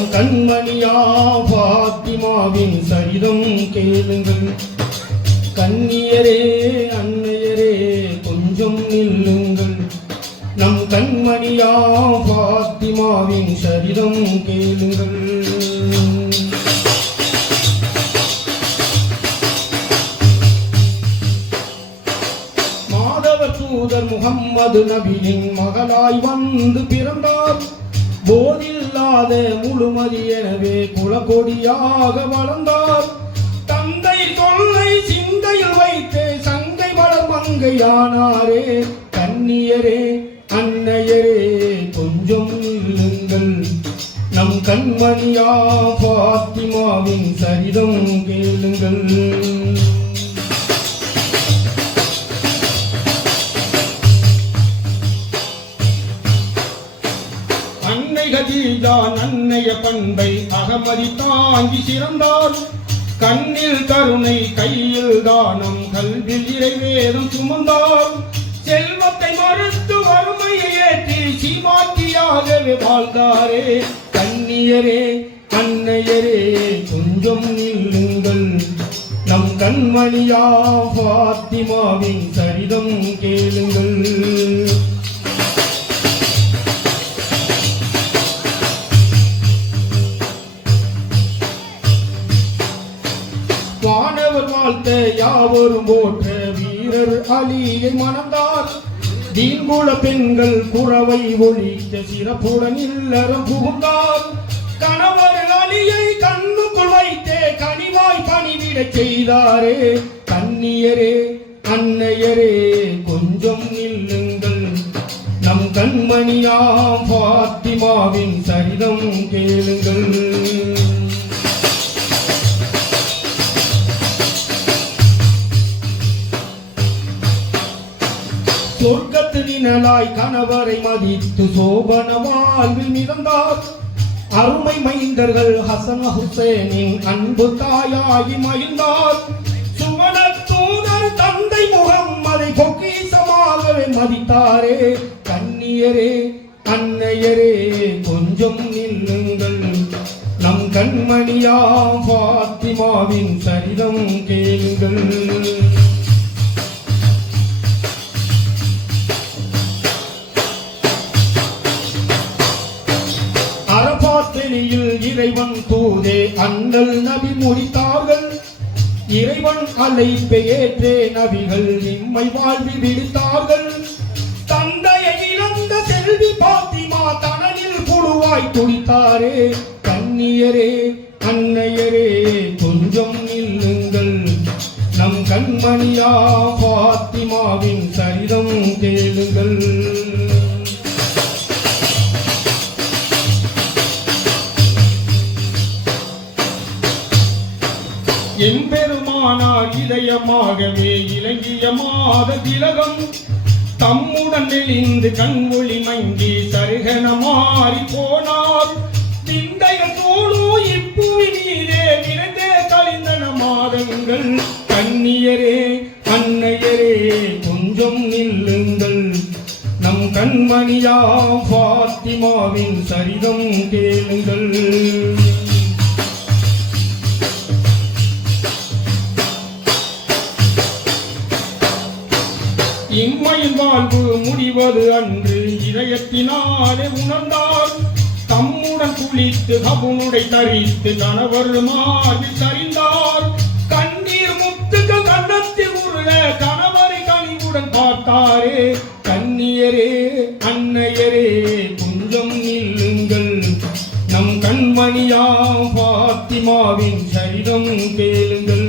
நம் கண்மணியா பாத்திமாவின் சரிதம் கேளுங்கள். கன்னியரே அன்னையரே கொஞ்சம் நில்லுங்கள். நம் கண்மணியா பாத்திமாவின் சரிதம் கேளுங்கள். மாதவர் தூதர் முகம்மது நபியின் மகளாய் வந்து பிறந்தார். போதில்லாத முழுமதி எனவே குலகொடியாக வளர்ந்தார். தந்தை தொல்லை சிந்தையில் வைத்து சங்கை வளர் மங்கையானாரே. கன்னியரே அன்னையரே கொஞ்சம் நில்லுங்கள். நம் கண்மணியா பாத்திமாவின் சரிதம் கேளுங்கள். அன்னை கதீஜா நன்னைய பண்பை அகமதி தாங்கி சிறந்தார். கண்ணில் கருணை கையில் தானம் கல்வில் இறைவேதம் சுமந்தார். செல்வத்தை மறுத்து வறுமையை ஏற்றி சீமாட்டியாகவே வாழ்ந்தாரே. கன்னியரே அன்னையரே கொஞ்சம் நில்லுங்கள். நம் கண்மணியா பாத்திமாவின் சரிதம் கேளுங்கள். வானவர் வாழ்த்த யாவரும் போற்ற வீரர் அலியை மணந்தார். தீன்குல பெண்கள் குறவை ஒழிக்க சிறப்புடன் இல்லறம் புகுந்தார். கணவர் அலியை கண்ணுக்குள் வைத்தே கனிவாய் பணிவிட செய்தாரே. கன்னியரே அன்னையரே கொஞ்சம் நில்லுங்கள். நம் கண்மணியா பாத்திமாவின் சரிதம் கேளுங்கள். சொர்க்கத்து நிழலாய் கணவரை மதித்து சோபன வாழ்வில் மிதந்தார். அருமை மைந்தர்கள் ஹசன் ஹுசேனின் அன்பு தாயாகி மகிழ்ந்தார். சுவன தூதர் தந்தை முகம்மதை பொக்கிஷமாகவே மதித்தாரே. கன்னியரே அன்னையரே கொஞ்சம் நில்லுங்கள். நம் கண்மணியா பாத்திமாவின் சரிதம் கேளுங்கள். இறைவன் தூதே அண்ணல் நபி முடித்தார்கள். இறைவன் அழைப்பை ஏற்றே நபிகள் இம்மை வாழ்வி விடுத்தார்கள். தந்தையை இழந்த செல்வி பாத்திமா தனனில் புழுவாய் துடித்தாரே. கன்னியரே அன்னையரே கொஞ்சம் நில்லுங்கள். நம் கண்மணியா பாத்திமாவின் சரிதம் கேளுங்கள். எம்பெருமானார் இதயமாகவே இலங்கிய மாத திலகம் தம்முடன் நெளிந்து கண்மொழி மங்கி சருகன மாறி போனார். திண்டைய தோழு இப்புவி நீரே நிறைந்தே கழிந்தன மாதங்கள். கன்னியரே அன்னையரே கொஞ்சம் நில்லுங்கள். நம் கண்மணியா பாத்திமாவின் சரிதம் கேளுங்கள். இம்மையின் வாழ்வு முடிவது அன்று இதயத்தினாலே உணர்ந்தார். தம்முடன் குளித்து கபுனுடை தரித்து கணவர் மாறி சரிந்தார். கண்ணீர் முத்துக்கள் கண்ணத்தில் உருள கணவரை கனிவுடன் பார்த்தாரே. கன்னியரே அன்னையரே கொஞ்சம் நில்லுங்கள். நம் கண்மணியா பாத்திமாவின் சரிதம் கேளுங்கள்.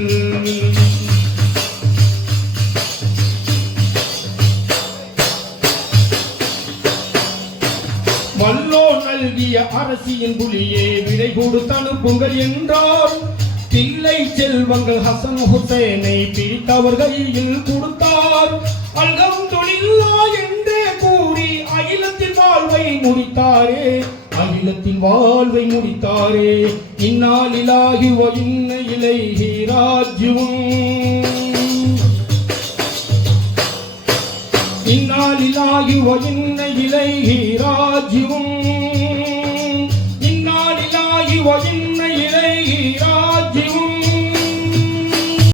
வல்லோ நல்கிய அரசியின் புலியே விடை கொடுத்து அனுப்புங்கள் என்றார். பிள்ளை செல்வங்கள் ஹசன் ஹுசேனை பிரித்தவர் கையில் கொடுத்தார். அல்ஹம்துலில்லா என்றே கூறி அகிலத்தின் வாழ்வை முடித்தாரே. அகிலத்தின் வாழ்வை முடித்தாரே. இன்னா லில்லாஹி வ இன்னா இலைஹி ராஜிஊன். இன்னா லில்லாஹி வ இன்னா இலைஹி ராஜிஊன்.